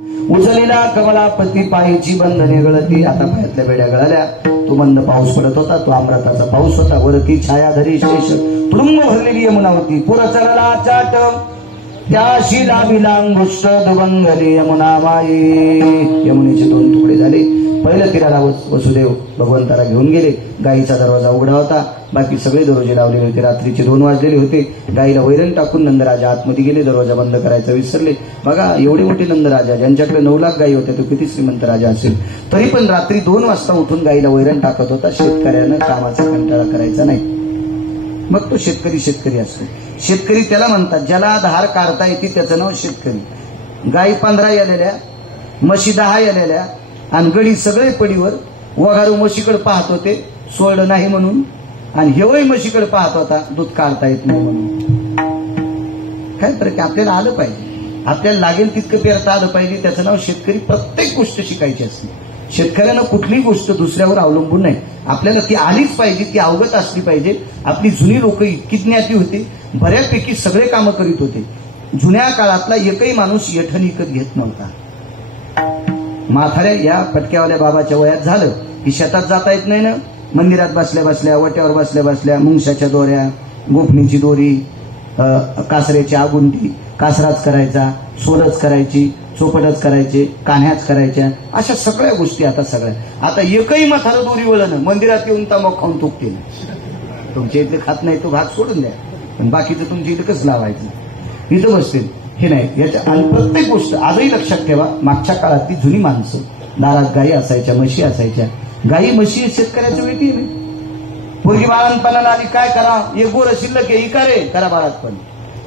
उचलेला कमलापती पायीची बंधने गळती. आता पायातल्या बेड्या गळाल्या. तो मंद पाऊस पडत होता. तो अमृताचा पाऊस होता. वरती छायाधरी शेष तुडुंब भरलेली यमुना होती. पुर चढला चाट त्याशी लाभिला अंगुष्ट दुबंगली यमुना माई. यमुनेचे 2 तुकडे झाले. पहिल्या तीराला वसुदेव भगवंताला घेऊन गेले. गायीचा दरवाजा उघडा होता. बाकी सगळे दरवाजे लावलेले होते. रात्रीचे 2 वाजलेले होते. गायीला वैरण टाकून नंदराजा आतमध्ये गेले. दरवाजा बंद करायचा विसरले. बघा एवढे मोठे नंदराजा, ज्यांच्याकडे 9 लाख गायी होत्या, तो किती श्रीमंत राजा असेल. तरी पण रात्री 2 वाजता उठून गायीला वैरण टाकत होता. शेतकऱ्यानं कामाचा कंटाळा करायचा नाही. मग तो शेतकरी असतो. शेतकरी त्याला म्हणतात ज्याला धार काढता येते त्याचं नाव शेतकरी. गायी 15 आलेल्या, म्हशी 10 आलेल्या आणि गडी सगळे पडीवर. वगारू म्हशीकडे पाहत होते, सोडलं नाही म्हणून. आणि हेवही म्हशीकडे पाहत होता, दूध काढता येत नाही म्हणून. काय फरक? आपल्याला आलं पाहिजे. आपल्याला लागेल तितकं पेरता आलं पाहिजे. त्याचं नाव शेतकरी. प्रत्येक गोष्ट शिकायची असते. शेतकऱ्यानं कुठलीही गोष्ट दुसऱ्यावर अवलंबून नाही. आपल्याला ती आलीच पाहिजे, ती अवगत असली पाहिजे. आपली जुनी लोक इतकी ज्ञाती होती, बऱ्यापैकी सगळे कामं करीत होते. जुन्या काळातला एकही माणूस येठण विकत घेत नव्हता. म्हाताऱ्या या पटक्यावाल्या बाबाच्या वयात झालं की शेतात जाता येत नाही ना. मंदिरात बसल्या बसल्या, वट्यावर बसल्या बसल्या मुंगशाच्या दोऱ्या, गोफणीची दोरी, कासऱ्याची आगुंती, कासराच करायचा, सोलच करायची, चोपटच करायचे, कान्ह्याच करायच्या, अशा सगळ्या गोष्टी आता सगळ्या. आता एकही म्हातारं दोरी वळलं मंदिरात येऊन तंबाखू खाऊन थुकतील. तुमच्या इथले खात नाही तो भाग सोडून द्या, पण बाकीचं तुमच्या इथं कसं लावायचं? इथं बसतील हे नाही. याच्या आणि प्रत्येक गोष्ट आजही लक्षात ठेवा. मागच्या काळात ती जुनी माणसं, दारात गायी असायच्या, म्हशी असायच्या. गायी म्हशी शेतकऱ्याचं वेटी आहे. पोरगी बाळणपणाला आली, काय करा? एक गोर शिल्लक आहे, इका रे करा बाळातपण.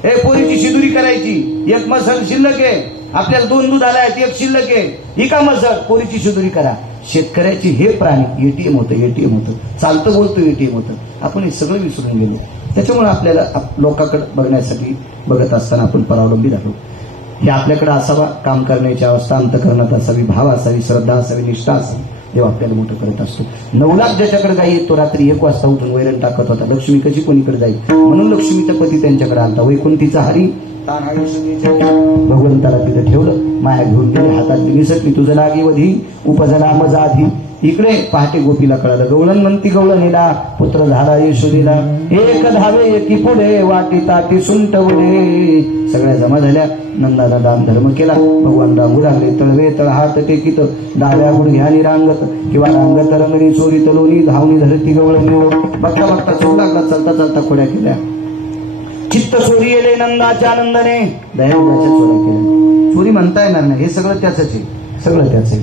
हे पोरीची शिदुरी करायची, एक मसळ शिल्लक आहे. आपल्याला 2 दूध आले आहेत, 1 शिल्लक आहे, इका मसळ, पोरीची शिदुरी करा. शेतकऱ्याची हे प्राणी एटीएम होतं. चालतं बोलतो एटीएम होतं. आपण हे सगळं विसरून गेलो. त्याच्यामुळे आपल्याला लोकांकडे बघण्यासाठी बघत असताना आपण परावलंबी झालो. हे आपल्याकडे असावा. काम करण्याची अवस्था अंतःकरणात असावी, भाव असावी, श्रद्धा असावी, निष्ठा असावी. देव आपल्याला मोठं करत असतो. 9 लाख ज्याच्याकडे गायी तो रात्री 1 वाजता उठून वैरण टाकत होता. लक्ष्मी कशी कोणीकडे जाईल म्हणून लक्ष्मीचा पती त्यांच्याकडे आलता. वैकुंठीचा हरी भगवंताला तिथे ठेवलं. माया घेऊन गेली, हातात निसटली. तुझं लागे वधी उपजला मजा आधी. इकडे पहाटे गोपीला कळालं. गवळण म्हणती गवळणीला, पुत्र झाला यशोदेला. 1 धावे एकी पुढे, वाटी ताटी सुंटवले. सगळ्या जमा झाल्या. नंदाला दान धर्म केला. भगवान रांगू लागले. तळवे तळ हात टेकीत, डाव्या गुडघ्यानी रांगत किंवा रांगत रंगणी चोरी तलोनी धावणी धरती गवळणी. बघता बघता चोर लागला. चालता चालता खोड्या केल्या. चित्त चोरी येले नंदाच्या आनंदाने. दयाच्या चोऱ्या केल्या. चोरी म्हणता येणार नाही. हे सगळं त्याच आहे, सगळं त्याच आहे.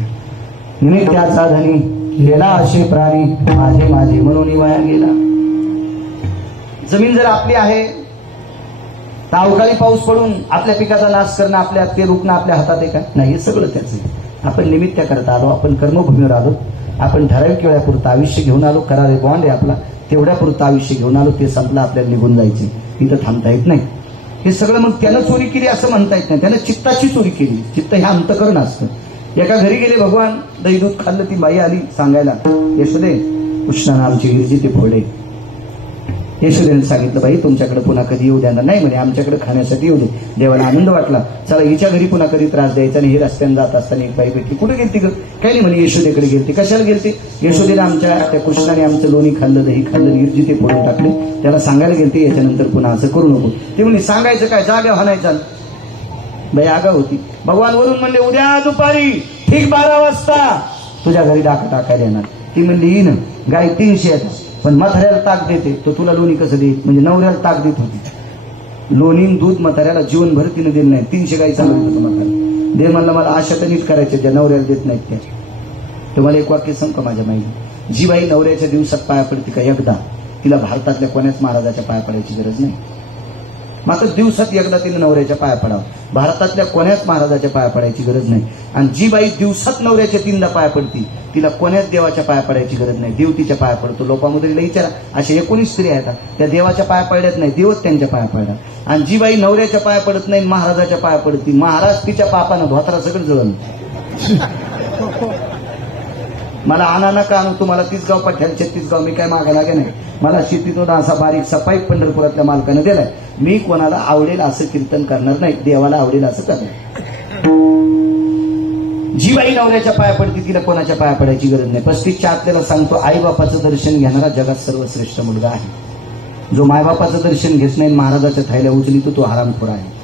निमित्याचा धनी गेला असे प्राणी, माझे म्हणून वाया गेला. जमीन जर आपली आहे तर अवकाळी पाऊस पडून आपल्या पिकाचा नाश करणं, आपल्या ते रोखणं आपल्या हातात आहे का? नाही. हे सगळं त्याच आहे. आपण निमित्त करता आलो. आपण कर्मभूमीवर आलो. आपण ठराविक वेळापुरतं आयुष्य घेऊन आलो. करारे बॉन्ड आहे आपला, तेवढ्या पुरतं आयुष्य घेऊन आलो. ते संपलं, आपल्याला निघून जायचे. इथं थांबता येत नाही. हे सगळं मग त्यानं चोरी केली असं म्हणता येत नाही. त्यानं चित्ताची चोरी केली. चित्त हे अंतःकरण असतं. एका घरी गेले भगवान. दही दूध खाल्लं. ती बाई आली सांगायला, यशोदे कृष्णानं आमची गिरजी ते फोडे. यशोदेने सांगितलं, बाई तुमच्याकडे पुन्हा कधी येऊ द्या. नाही म्हणे, आमच्याकडे खाण्यासाठी येऊ दे. देवाला आनंद वाटला. चला हिच्या घरी पुन्हा कधी त्रास द्यायचा नाही. हे रस्त्याने जात असताना एक बाई भेटली. कुठे गेलती ग? काही नाही म्हणे, यशोदेकडे गेलती. कशाला गेलती? यशोदेला आमच्या त्या कृष्णाने आमचं लोणी खाल्लं, दही खाल्लं, गिरजी ते फोडून टाकले. त्याला सांगायला गेलते, याच्यानंतर पुन्हा असं करू नको. ते म्हणे, सांगायचं काय, जाग्या हाणायचा. बाई आगा होती. भगवान वरून म्हणले, उद्या दुपारी ठीक 12 वाजता तुझ्या घरी डाका टाकायला येणार. ती म्हणली, येईन. गाय 300 येतात, पण म्हाताऱ्याला ताक देते. तो तुला लोणी कसं देईल? म्हणजे नवऱ्याला ताक देत होती. लोणी दूध म्हाताऱ्याला जीवनभर तिने दिलं नाही. 300 गाई चालवत होतं म्हाताऱ्या. दे म्हणलं, मला आशा तर नीट करायच्या ज्या नवऱ्याला देत नाहीत त्या. तुम्हाला एक वाक्य सांग का माझ्या माहिती? जी बाई नवऱ्याच्या दिवसात पाया पडते का एकदा, तिला भारतातल्या कोण्याच महाराजाच्या पाया पडायची गरज नाही. मात्र दिवसात एकदा तिने नवऱ्याच्या पाया पडावं. भारतातल्या कोण्याच महाराजाच्या पाया पडायची गरज नाही. आणि जी बाई दिवसात नवऱ्याच्या 3दा पाया पडती, तिला कोण्याच देवाच्या पाया पडायची गरज नाही. देव तिच्या पाया पडतो. लोपामुद्रीला विचारा, अशा 19 स्त्रिया आहेत त्या देवाच्या पाया पडल्यात नाही, देवच त्यांच्या पाया पडला. आणि जी बाई नवऱ्याच्या पाया पडत नाही, महाराजाच्या पाया पडती, महाराज तिच्या पापानं धोत्रा सगळं जळण. मला आणा नका आणू, तुम्हाला 30 गाव पठ्याल 36 गाव मी काय मागायला लागे नाही. मला शेतीतून असा बारीक सफाई पंढरपुरातल्या मालकानं दिलाय. मी कोणाला आवडेल असं कीर्तन करणार नाही, देवाला आवडेल असं करणार. जी बाई नवऱ्याच्या पाया पडते तिला कोणाच्या पाया पडायची गरज नाही. 35च्या आपल्याला सांगतो, आई बापाचं दर्शन घेणारा जगात सर्वश्रेष्ठ मुलगा आहे. जो मायबापाचं दर्शन घेत नाही, महाराजाच्या थैल्या उचलितो तो हरामखोर आहे.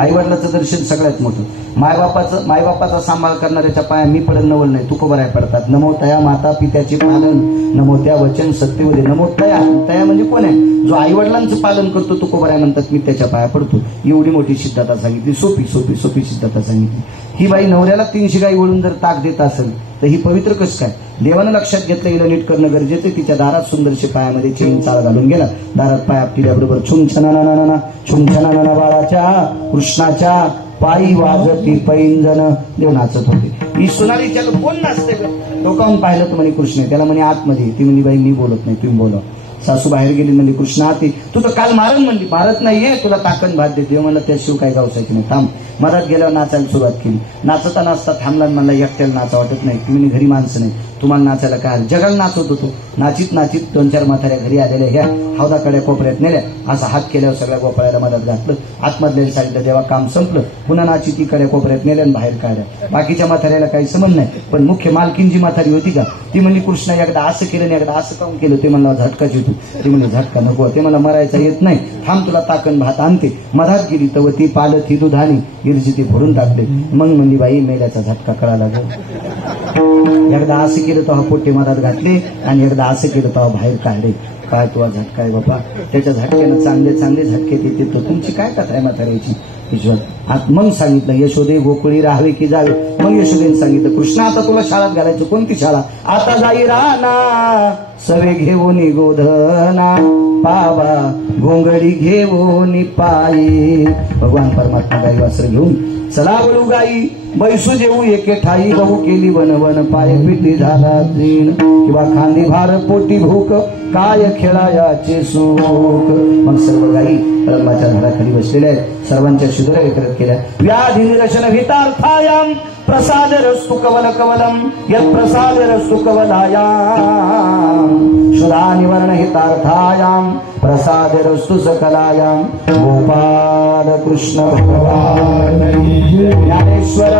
आई वडिलाचं दर्शन सगळ्यात मोठं. मायबापाचा सांभाळ करणाऱ्याच्या पाया मी पडल नवल नाही, तुकोबराय पडतात. नमो तया माता पित्याचे पालन, नमो त्या वचन सत्यवदे. नमो तया, तया म्हणजे कोण आहे? जो आई वडिलांचं पालन करतो तुकोबराय म्हणतात मी त्याच्या पाया पडतो. एवढी मोठी सिद्धता सांगितली, सोपी सोपी सोपी सिद्धता सांगितली. ही बाई नवऱ्याला 300 गाई वळून जर ताक देत असेल तर ही पवित्र कसं काय? देवानं लक्षात घेतलं हिला नीट करणं गरजेचं. तिच्या दारात सुंदरशे पायामध्ये चेन चाळ घालून गेला. दारात पाय आपल्याबरोबर छुमछनाना छुमछनाना बाळाच्या कृष्णाच्या पायी वाजती पैंजन. देव नाचत होते. ही सोनाली त्याला कोण नाचते? लोकांनी पाहिलं तर म्हणे कृष्ण. त्याला म्हणे आतमध्ये. ती म्हणे बाई मी बोलत नाही, तुम्ही बोला. सासू बाहेर गेली, म्हणली कृष्णा ती तू तर काल मारण म्हणली, मारत नाहीये, तुला ताकण भात देते. म्हणलं त्याशिव काय गावसायची नाही, थांब. मधात गेल्यावर नाचायला सुरुवात केली. नाचता नाचता थांबला. म्हणला एकट्याला नाचा वाटत नाही. ती म्हणे घरी माणसं नाही, तुम्हाला नाचायला काय? जगाला नाचवत होतो. नाचित नाचित 2-4 म्हाताऱ्या घरी आलेल्या ह्या हौदाकडे कोपऱ्यात नेल्या. असा हात केल्यावर सगळ्या गोपाळ्याला मदत घातलं. आतमधल्या सांगितलं देवा काम संपलं. पुन्हा नाची ती कडे कोपऱ्यात नेल्या आणि बाहेर काढल्या. बाकीच्या म्हाताऱ्याला काही समज नाही, पण मुख्य मालकीन जी म्हातारी होती का ती म्हणली कृष्णा एकदा असं केलं एकदा असं काम केलं. ते म्हणला झटकाच येतो. ते म्हणलं झटका नको, ते मला मरायचा येत नाही, थांब तुला ताकण भात आणते. मधात गेली तर ती पालत ही दुधानी इरजी ती भरून टाकले. मग म्हणली बाई मेल्याचा झटका कळाला ग. एकदा असं केलं तेव्हा पोटे मधात घातले आणि एकदा असं केलं तेव्हा बाहेर काढले. काय तुला झटका आहे बाबा? त्याच्या झटक्यानं चांगले चांगले झटके देते. तो तुमची काय कथा आहे म्हाताऱ्याची? मग सांगितलं यशोदे गोकुळी राहावे की जावे. मग यशोदेने सांगितलं कृष्णा आता तुला शाळेत घालायचं. कोणती शाळा? आता जाई राना सवे घेऊन गोधना पावा गोंगडी घेऊन पायी. भगवान परमात्मा गाई वासर घेऊन चला वळू गाई बैसू जेऊ एके ठाई. गहू केली वन वन पाय पिटी झाला तीन किंवा खांदी भार पोटी भूक काय खेळायाचे सुख. मग सर्व गाई ब्रह्माच्या झाडाखाली बसलेल्या आहेत. सर्वांच्या शुद्र एकत्र केल्या. व्याधी निरशन हितार्थायाम प्रसाद रस्तु कवल कवलम यत् प्रसाद रस्तु कवलायाम शुदा निवर्ण हितार्थायाम प्रसाद रस्तु सकलायाम. गोपाल कृष्ण भगवान ज्ञानेश्वर